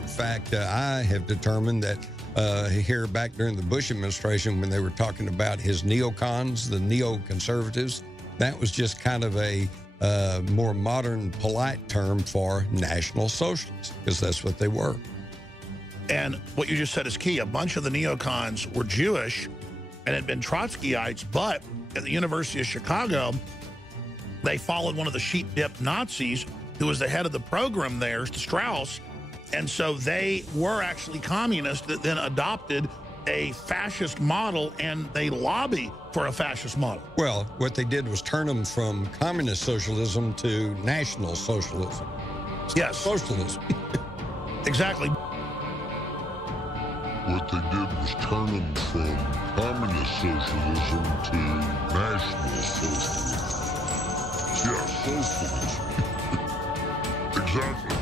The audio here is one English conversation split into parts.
in fact, I have determined that here back during the Bush administration, when they were talking about his neocons, the neoconservatives, that was just kind of a more modern, polite term for national socialists, because that's what they were. And what you just said is key. A bunch of the neocons were Jewish and had been Trotskyites, but at the University of Chicago, they followed one of the sheep-dipped Nazis who was the head of the program there, Strauss, and so they were actually communists that then adopted a fascist model, and they lobby for a fascist model. Well, what they did was turn them from communist socialism to national socialism. Yes. Socialism. Exactly. What they did was turn them from communist socialism to national socialism. Yeah, socialism. Exactly.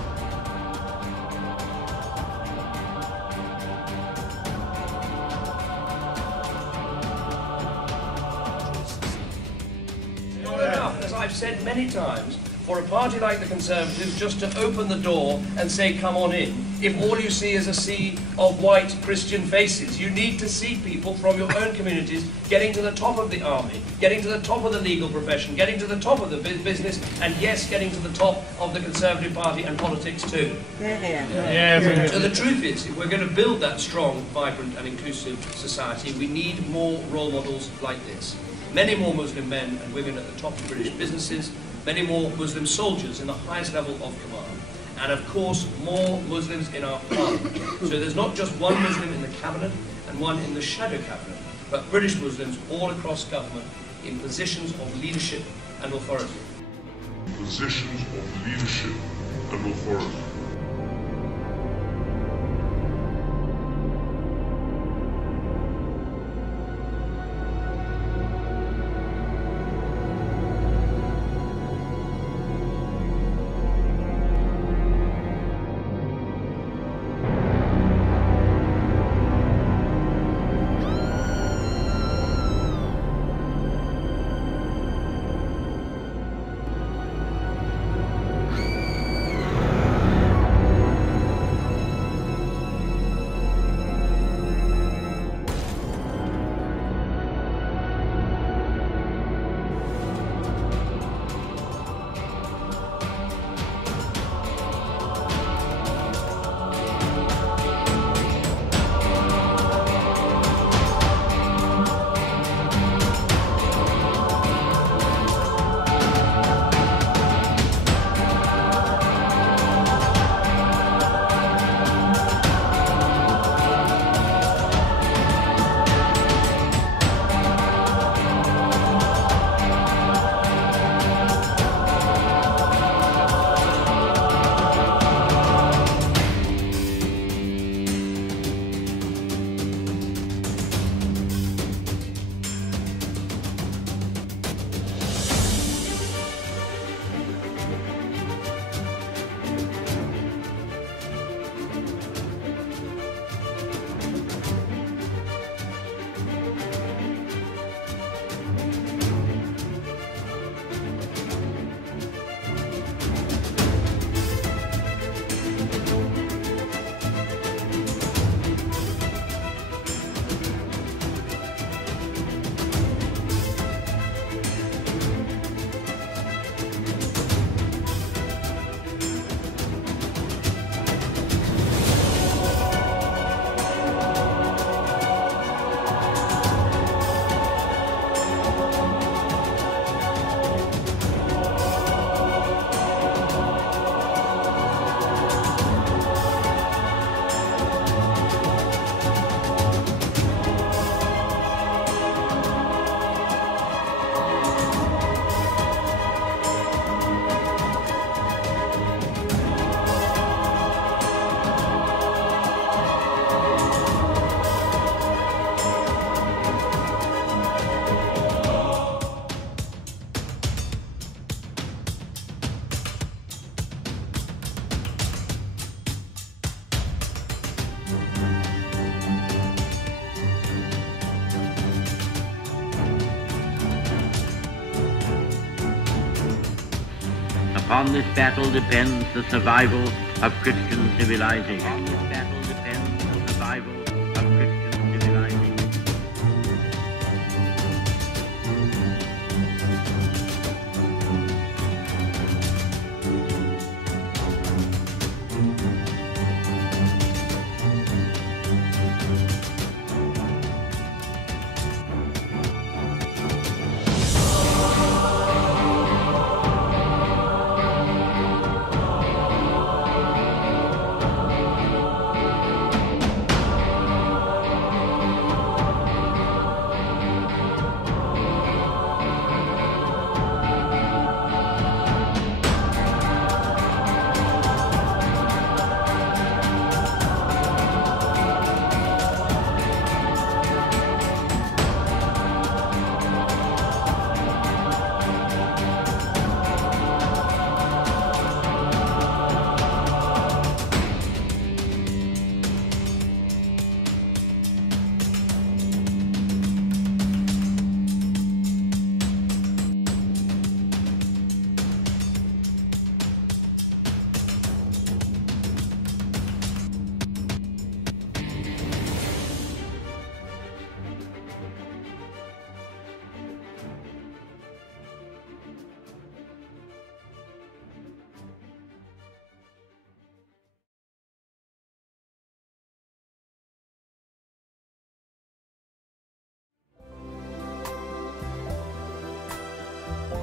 As I've said many times, for a party like the Conservatives just to open the door and say, come on in, if all you see is a sea of white Christian faces. You need to see people from your own communities getting to the top of the army, getting to the top of the legal profession, getting to the top of the business, and yes, getting to the top of the Conservative Party and politics too. So the truth is, if we're going to build that strong, vibrant and inclusive society, we need more role models like this. Many more Muslim men and women at the top of British businesses, many more Muslim soldiers in the highest level of command, and of course more Muslims in our parliament. So there's not just one Muslim in the cabinet and one in the shadow cabinet, but British Muslims all across government in positions of leadership and authority. Positions of leadership and authority. Upon this battle depends the survival of Christian civilization. This battle depends on the survival of Christian civilization.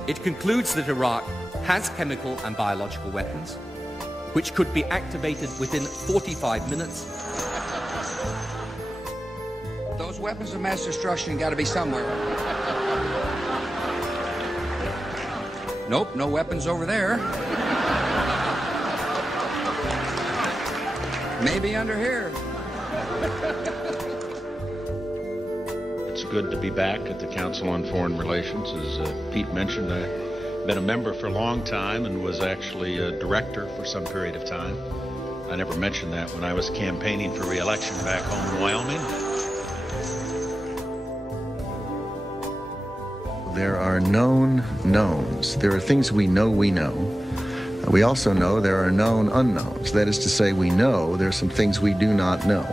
It concludes that Iraq has chemical and biological weapons, which could be activated within 45 minutes. Those weapons of mass destruction got to be somewhere. Nope, no weapons over there. Maybe under here. It's good to be back at the Council on Foreign Relations. As Pete mentioned, I've been a member for a long time and was actually a director for some period of time. I never mentioned that when I was campaigning for re-election back home in Wyoming. There are known knowns. There are things we know we know. We also know there are known unknowns. That is to say, we know there are some things we do not know.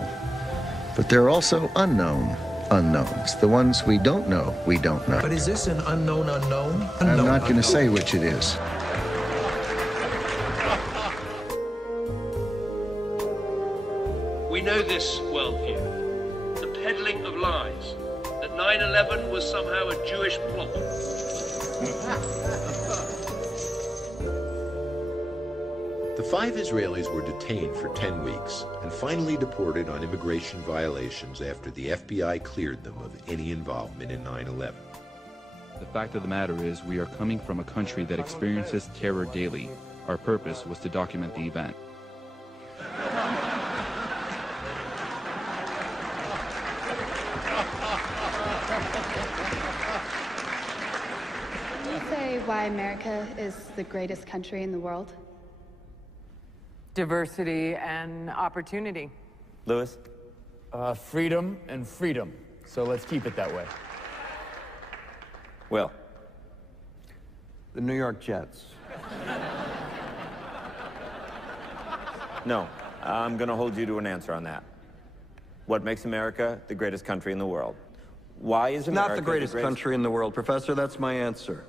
But there are also unknown unknowns. The ones we don't know, we don't know. But is this an unknown unknown? I'm not going to say which it is. We know this worldview, the peddling of lies, that 9/11 was somehow a Jewish plot. The 5 Israelis were detained for 10 weeks and finally deported on immigration violations after the FBI cleared them of any involvement in 9/11. The fact of the matter is, we are coming from a country that experiences terror daily. Our purpose was to document the event. Can you say why America is the greatest country in the world? Diversity and opportunity. Lewis? Freedom and freedom. So let's keep it that way. Will? The New York Jets. No, I'm going to hold you to an answer on that. What makes America the greatest country in the world? Why is America Not the greatest country in the world, Professor. That's my answer.